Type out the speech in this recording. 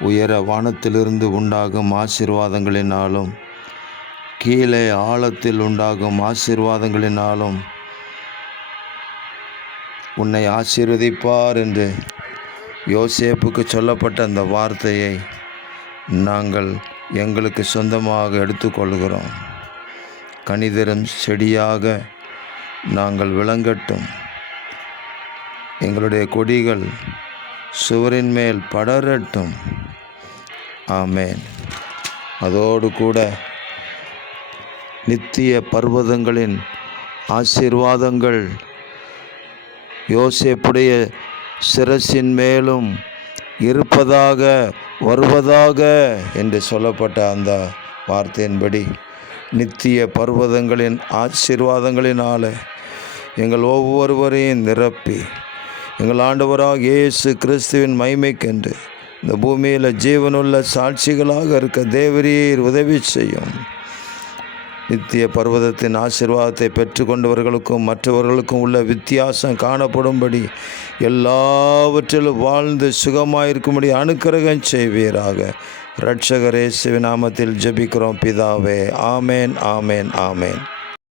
உயர வானத்திலிருந்து உண்டாகும் ஆசீர்வாதங்களினாலும் கீழே ஆழத்தில் உண்டாகும் ஆசீர்வாதங்களினாலும் உன்னை ஆசீர்வதிப்பார் என்று யோசேப்புக்கு சொல்லப்பட்ட அந்த வார்த்தையை நாங்கள் எங்களுக்கு சொந்தமாக எடுத்துக்கொள்கிறோம். கனிதரும் செடியாக நாங்கள் விளங்கட்டும். எங்களுடைய கொடிகள் சுவரின் மேல் படரட்டும். ஆமேன். அதோடு கூட நித்திய பர்வதங்களின் ஆசீர்வாதங்கள் யோசேப்புடைய சிரசின் மேலும் இருப்பதாக வருவதாக என்று சொல்லப்பட்ட அந்த வார்த்தையின்படி நித்திய பர்வதங்களின் ஆசீர்வாதங்களினால எங்கள் ஒவ்வொருவரையும் நிரப்பி எங்கள் ஆண்டவராக இயேசு கிறிஸ்துவின் மகிமைக்கென்று இந்த பூமியில் ஜீவனுள்ள சாட்சிகளாக இருக்க தேவரீர் உதவி செய்யும். நித்திய பர்வதத்தின் ஆசீர்வாதத்தை பெற்றுக்கொண்டவர்களுக்கும் மற்றவர்களுக்கும் உள்ள வித்தியாசம் காணப்படும்படி எல்லாவற்றிலும் வாழ்ந்து சுகமாயிருக்கும்படி அனுக்கிரகம் செய்வீராக. இரட்சகர் இயேசுவின் நாமத்தில் ஜெபிக்கிறோம் பிதாவே. ஆமேன், ஆமேன், ஆமேன்.